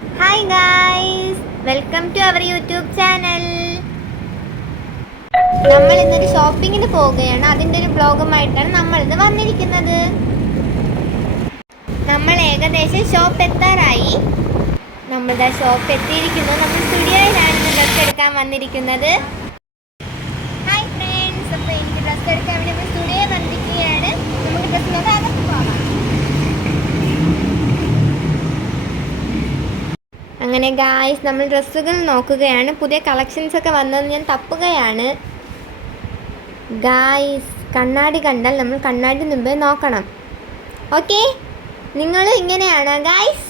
Hi guys, welcome to our YouTube channel. നമ്മൾ ഇന്നൊരു ഷോപ്പിങ്ങിന് പോവുകയാണ്. അതിൻ്റെ ഒരു ബ്ലോഗുമായിട്ടാണ് നമ്മളിന്ന് വന്നിരിക്കുന്നത്. നമ്മൾ ഏകദേശം ഷോപ്പ് എത്താറായി. നമ്മളുടെ ഷോപ്പ് എത്തിയിരിക്കുന്നു. നമ്മൾ സ്റ്റുഡിയോയിലാണ് ഇന്ന് ഡ്രസ്സ് എടുക്കാൻ വന്നിരിക്കുന്നത്. ഹായ് ഫ്രണ്ട്സ്, അപ്പോൾ എനിക്ക് ഡ്രസ്സ് എടുക്കാൻ വേണ്ടി നമ്മൾ സ്റ്റുഡിയോയിൽ വന്നിരിക്കുകയാണ്. നമുക്ക് ഡ്രസ്സിനൊക്കെ അകത്ത് പോകാം. അങ്ങനെ ഗായ്സ്, നമ്മൾ ഡ്രസ്സുകൾ നോക്കുകയാണ്. പുതിയ കളക്ഷൻസ് ഒക്കെ വന്നതെന്ന് ഞാൻ തപ്പുകയാണ്. ഗായ്സ്, കണ്ണാടി കണ്ടാൽ നമ്മൾ കണ്ണാടി മുമ്പേ നോക്കണം. ഓക്കെ, നിങ്ങൾ ഇങ്ങനെയാണ് ഗായ്സ്.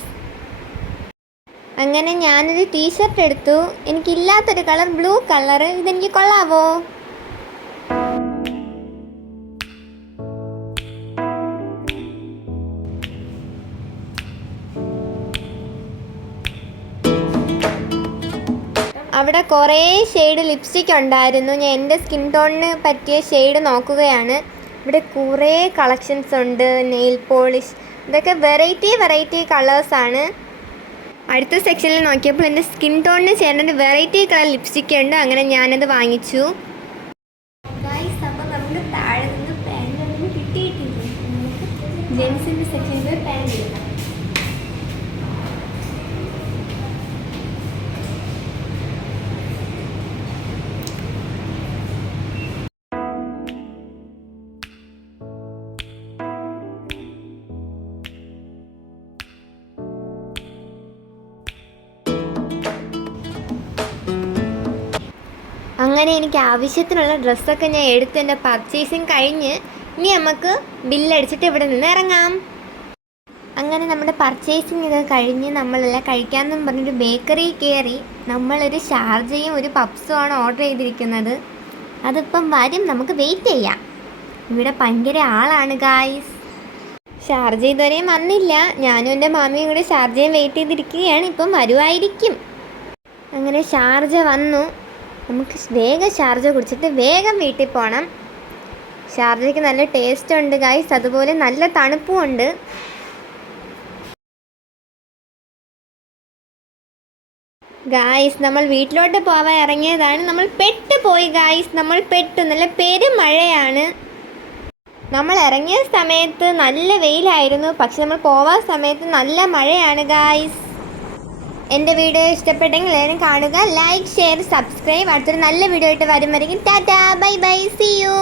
അങ്ങനെ ഞാനൊരു ടീഷർട്ട് എടുത്തു. എനിക്കില്ലാത്തൊരു കളർ, ബ്ലൂ കളർ. ഇതെനിക്ക് കൊള്ളാവോ? അവിടെ കുറേ ഷെയ്ഡ് ലിപ്സ്റ്റിക് ഉണ്ടായിരുന്നു. ഞാൻ എൻ്റെ സ്കിൻ ടോണിന് പറ്റിയ ഷെയ്ഡ് നോക്കുകയാണ്. ഇവിടെ കുറേ കളക്ഷൻസ് ഉണ്ട്. നെയിൽ പോളിഷ്, ഇതൊക്കെ വെറൈറ്റി കളേഴ്സാണ്. അടുത്ത സെക്ഷനിൽ നോക്കിയപ്പോൾ എൻ്റെ സ്കിൻ ടോണിന് ചേർന്ന വെറൈറ്റി കളർ ലിപ്സ്റ്റിക് ഉണ്ട്. അങ്ങനെ ഞാനത് വാങ്ങിച്ചു. അപ്പോൾ നമുക്ക് താഴെ നിന്ന് പാൻറ് കിട്ടിയിട്ടില്ല. ജെൻസിൻ്റെ സെക്ഷനിൽ പാൻറ് ഇടാം. അങ്ങനെ എനിക്ക് ആവശ്യത്തിനുള്ള ഡ്രസ്സൊക്കെ ഞാൻ എടുത്ത് എൻ്റെ പർച്ചേസിങ് കഴിഞ്ഞ് ഇനി നമുക്ക് ബില്ലടിച്ചിട്ട് ഇവിടെ നിന്ന് ഇറങ്ങാം. അങ്ങനെ നമ്മുടെ പർച്ചേസിങ് ഒക്കെ കഴിഞ്ഞ് നമ്മളെല്ലാം കഴിക്കാമെന്നും പറഞ്ഞൊരു ബേക്കറി കയറി. നമ്മളൊരു ഷാർജയും ഒരു പപ്സും ആണ് ഓർഡർ ചെയ്തിരിക്കുന്നത്. അതിപ്പം വരും, നമുക്ക് വെയിറ്റ് ചെയ്യാം. ഇവിടെ ഭയങ്കര ആളാണ് ഗായ്സ്. ഷാർജ ഇതുവരെയും വന്നില്ല. ഞാനും എൻ്റെ മാമിയും കൂടി ഷാർജയും വെയിറ്റ് ചെയ്തിരിക്കുകയാണ്. ഇപ്പം വരുമായിരിക്കും. അങ്ങനെ ഷാർജ വന്നു. നമുക്ക് വേഗം ഷാർജ കുടിച്ചിട്ട് വേഗം വീട്ടിൽ പോകണം. ഷാർജയ്ക്ക് നല്ല ടേസ്റ്റ് ഉണ്ട് ഗൈസ്, അതുപോലെ നല്ല തണുപ്പും ഉണ്ട്. ഗായ്സ്, നമ്മൾ വീട്ടിലോട്ട് പോവാൻ ഇറങ്ങിയതാണ്. നമ്മൾ പെട്ടുപോയി ഗായ്സ്, നമ്മൾ പെട്ടു. നല്ല പെരുമഴയാണ്. നമ്മൾ ഇറങ്ങിയ സമയത്ത് നല്ല വെയിലായിരുന്നു, പക്ഷെ നമ്മൾ പോവാൻ സമയത്ത് നല്ല മഴയാണ് ഗായ്സ്. എൻ്റെ വീഡിയോ ഇഷ്ടപ്പെട്ടെങ്കിൽ എല്ലാവരും കാണുക, ലൈക്ക്, ഷെയർ, സബ്സ്ക്രൈബ്. അടുത്തൊരു നല്ല വീഡിയോ ആയിട്ട് വരും വരെയും ടാറ്റാ, ബൈ ബൈ, സീ യു.